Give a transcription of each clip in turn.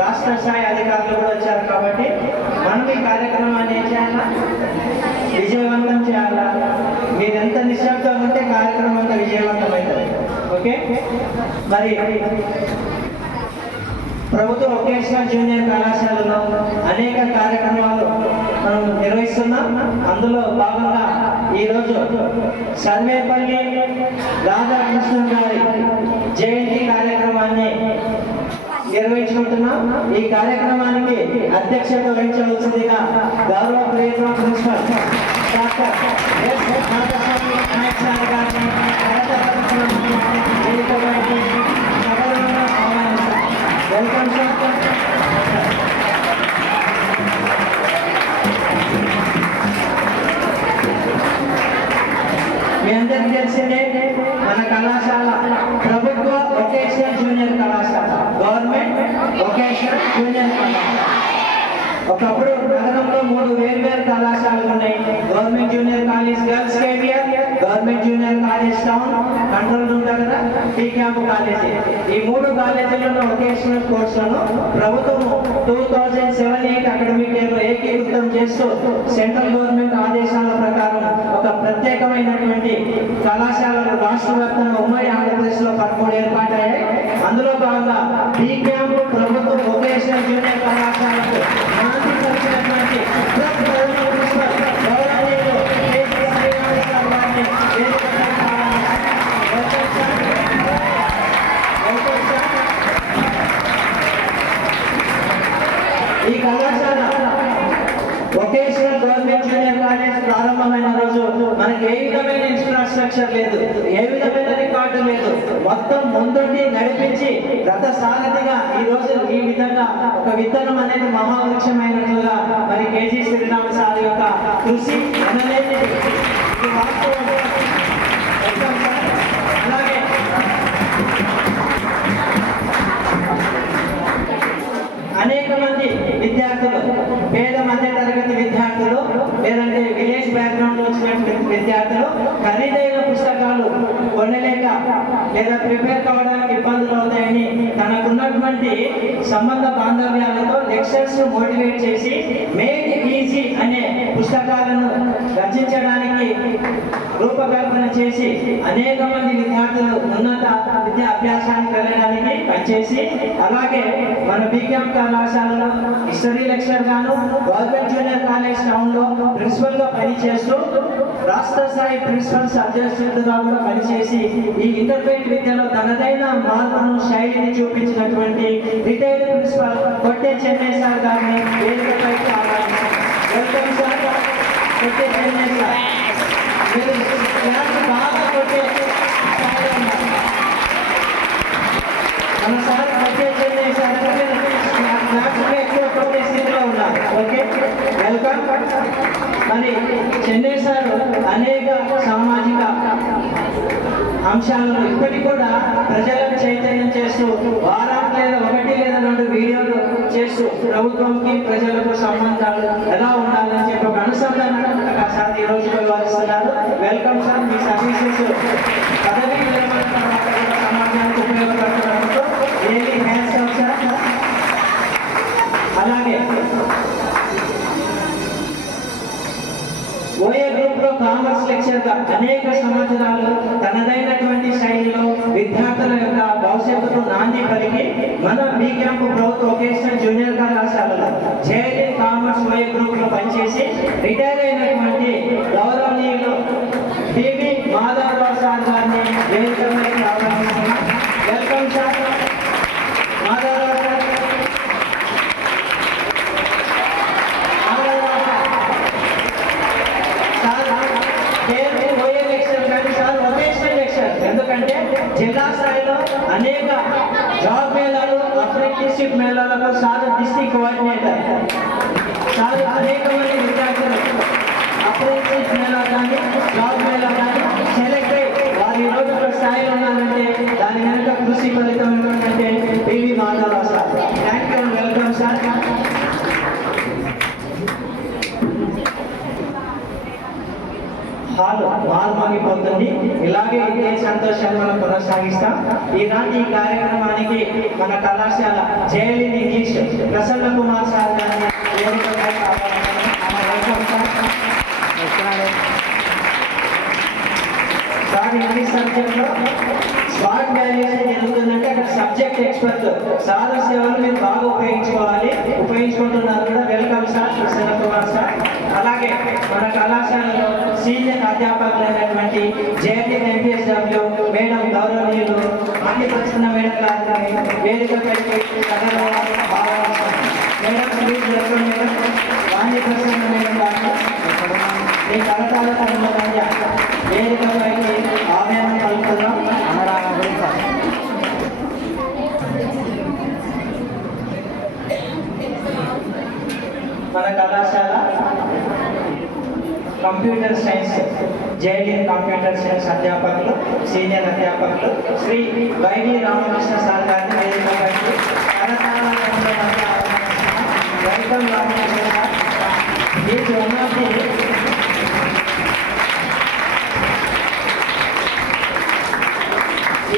రాష్ట్ర స్థాయి అధికారులు కూడా వచ్చారు కాబట్టి మనం ఈ కార్యక్రమాన్ని ఏం చేయాలా, విజయవంతం చేయాలా. మీరు ఎంత నిశ్శబ్దంగా ఉంటే కార్యక్రమం అంతా విజయవంతమవుతుంది. ఓకే, మరి ప్రభుత్వ వొకేషనల్ జూనియర్ కళాశాలలో అనేక కార్యక్రమాలు మనం నిర్వహిస్తున్నాం. అందులో భాగంగా ఈరోజు సర్వేపల్లి రాధాకృష్ణన్ గారి జయంతి కార్యక్రమాన్ని నిర్వహించుకుంటున్నాం. ఈ కార్యక్రమానికి అధ్యక్షత వహించవలసిందిగా గౌరవ principal doctor S Nagaswamy Nayak sir గారిని వెల్కమ్ సార్. మీ అందరికీ తెలిసిందే మన కళాశాల ప్రభుత్వ వొకేషనల్ జూనియర్ కళాశాల, గవర్నమెంట్ వొకేషనల్ జూనియర్ కళాశాల. ఒకప్పుడు నగరంలో 3 వేర్వేరు కళాశాలలు ఉన్నాయి. గవర్నమెంట్ జూనియర్ కాలేజ్ గర్ల్స్ కేవియర్, government junior college town control ఉంటారు కదా, టీ క్యాంప్ కాలేజీ. ఈ 3 కాలేజీలలో వొకేషనల్ కోర్సులను ప్రభుత్వం 2007-8 అకాడమిక్ ఇయర్లో ఏకీకృతం చేస్తూ సెంట్రల్ గవర్నమెంట్ ఆదేశాల ప్రకారం ఒక ప్రత్యేకమైనటువంటి కళాశాలలు రాష్ట్ర వ్యాప్తంగా ఉమ్మడి ఆంధ్రప్రదేశ్లో 13 ఏర్పాటయ్యాయి. అందులో భాగంగా టీ క్యాంప్ ప్రభుత్వ వొకేషనల్ జూనియర్ కళాశాలకు నాంది ఈ కళాశాల వొకేషనల్ గవర్నమెంట్ జూనియర్ కాలేజ్ ప్రారంభమైన రోజు మనకి ఏ విధమైన ఇన్ఫ్రాస్ట్రక్చర్ లేదు, ఏ విధమైన రికార్డు లేదు. మొత్తం ముందుండి నడిపించి రథ సారథిగా ఈ రోజు ఈ విధంగా ఒక విత్తనం అనేది మహావృక్షమైనట్లుగా మరి కేజీ శ్రీరామ్ సార్ యొక్క కృషి అనలేని వాస్తవం. అలాగే అనేక మంది విద్యార్థులు, పేద మధ్య తరగతి విద్యార్థులు, లేదంటే విలేజ్ బ్యాక్గ్రౌండ్ వచ్చినటువంటి విద్యార్థులు ఖరీదైన పుస్తకాలు కొనలేక లేదా ప్రిపేర్ కావడానికి ఇబ్బందులు అవుతాయని తనకున్నటువంటి సంబంధ బాంధవ్యాలతో లెక్చర్స్ మోటివేట్ చేసి మేక్ ఈజీ అనే పుస్తకాలను రచించడానికి రూపకల్పన చేసి అనేక మంది విద్యార్థులు ఉన్నత విద్యా అభ్యాసానికి వెళ్ళడానికి పనిచేసి, అలాగే మన బీకామ్ కళాశాలలో హిస్టరీ లెక్చరర్ గాను, గవర్నమెంట్ జూనియర్ కాలేజ్ టౌన్ లో ప్రిన్సిపల్ గా పనిచేస్తూ రాష్ట్ర స్థాయి ప్రిన్సిపల్ అధ్యక్షుడిగా కూడా పనిచేసి ఈ ఇంటర్మీడియట్ విద్యలో తనదైన మార్పును శైలిని చూపించినటువంటి రిటైర్డ్ ప్రిన్సిపల్ కొట్టే చెన్నై సార్ గారిని వేదికపైకి ఆహ్వానించారు. Welcome sir. కొట్టే చెన్నై సార్, మీరు క్లాస్ బాగా కొట్టే మన సార్ కొట్టే చెన్నై సార్ ఎక్కువ కొట్టే స్థితిలో ఉన్నారు. Okay, welcome. మరి చెన్నై సార్ అనేక సామాజిక అంశాలను ఇప్పటికి కూడా ప్రజలకు చైతన్యం చేస్తూ వారానికి లేదా 1 లేదా 2 వీడియోలు చేస్తూ ప్రభుత్వంకి ప్రజలకు సంబంధాలు ఎలా ఉండాలని చెప్పి ఒక అనుసంధానం సార్ ఈ రోజు వ్యవహరిస్తున్నారు. Welcome sir. మీ సర్వీసెస్ పదవి విరమణ తర్వాత కూడా సమాజానికి ఉపయోగపడడంతో రియల్లీ హ్యాండ్స్ ఆఫ్ సార్. అలాగే ఓఏ గ్రూప్ లో కామర్స్ లెక్చర్ గా అనేక సంవత్సరాలు తనదైనటువంటి శైలిలో విద్యార్థుల యొక్క భవిష్యత్తుకు నాంది పలికి మన బీ క్యాంప్ ప్రభుత్వ వొకేషనల్ జూనియర్ కళాశాలలో జేఎల్ఈ కామర్స్ ఓఏ గ్రూప్ లో పనిచేసి రిటైర్ అయినటువంటి గౌరవనీయులు టీవీ మాధవరావు సార్ గారిని వేదికపైకి ఆహ్వానిస్తున్నాం. Welcome sir. మాధవరావు సార్. ఎందుకంటే జిల్లా స్థాయిలో అనేక జాబ్ మేళాలు, అప్రెంటిస్షిప్ మేళాలకు సార్ డిస్ట్రిక్ట్ కోఆర్డినేటర్. సార్ అనేక మంది విద్యార్థులు అప్రెంటిస్షిప్ మేళా కానీ జాబ్ మేళా కానీ సెలెక్ట్ అయ్యి వారి ఈరోజు ఒక స్థాయిలో ఉన్నారంటే దాని వెనుక కృషి ఫలితం ఏంటంటే TV Madhavarao sir. Thank you. Welcome sir. Hall మారుమోగిపోతుంది. ఇలాగే ఇదే సంతోషాన్ని మనం కొనసాగిస్తాం. ఈనాటి ఈ కార్యక్రమానికి మన కళాశాల జేఎల్ఇన్ ఇంగ్లీష్ ప్రసన్న కుమార్ సార్ గారిని వేదికపై సార్ ఇంగ్లీష్ సబ్జెక్ట్ లో స్మార్ట్ వాల్యుయేషన్ జరుగుతుందంటే అక్కడ సబ్జెక్ట్ ఎక్స్పర్ట్ సాధన సేవలు మీరు బాగా ఉపయోగించుకుంటున్నారు కూడా. Welcome sir Prasanna Kumar sir. అలాగే మన కళాశాలలో సీనియర్ అధ్యాపకులైనటువంటి జేఎల్ఇన్ ఎంపీఎస్డబ్ల్యూ మేడం గౌరవనీయులు మళ్ళీ ప్రసన్న మేడం గారిని వేదికపై వాణి ప్రసన్న మేడం గారు ఈ కళాశాల మధ్య వేదికపై ఆమెను పలుకుతున్నాం. మన కళాశాల కంప్యూటర్ సైన్స్ జేఎల్ఇన్ కంప్యూటర్ సైన్స్ అధ్యాపకులు సీనియర్ అధ్యాపకులు శ్రీ వైవి రామకృష్ణ సార్ గారిని వేదికపైకి welcome Ramakrishna sir.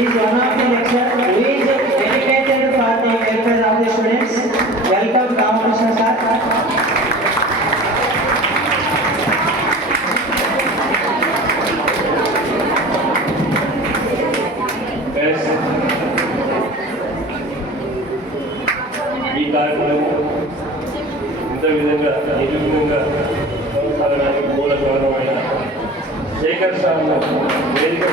Is one of the lecturer who is dedicated for the welfare of the students. Welcome Ramakrishna sir. ఈ కార్యక్రమం ఇంత విధంగా నిర్విఘ్నంగా కొనసాగడానికి మూల కారణమైన శేఖర్ సార్ను వేదిక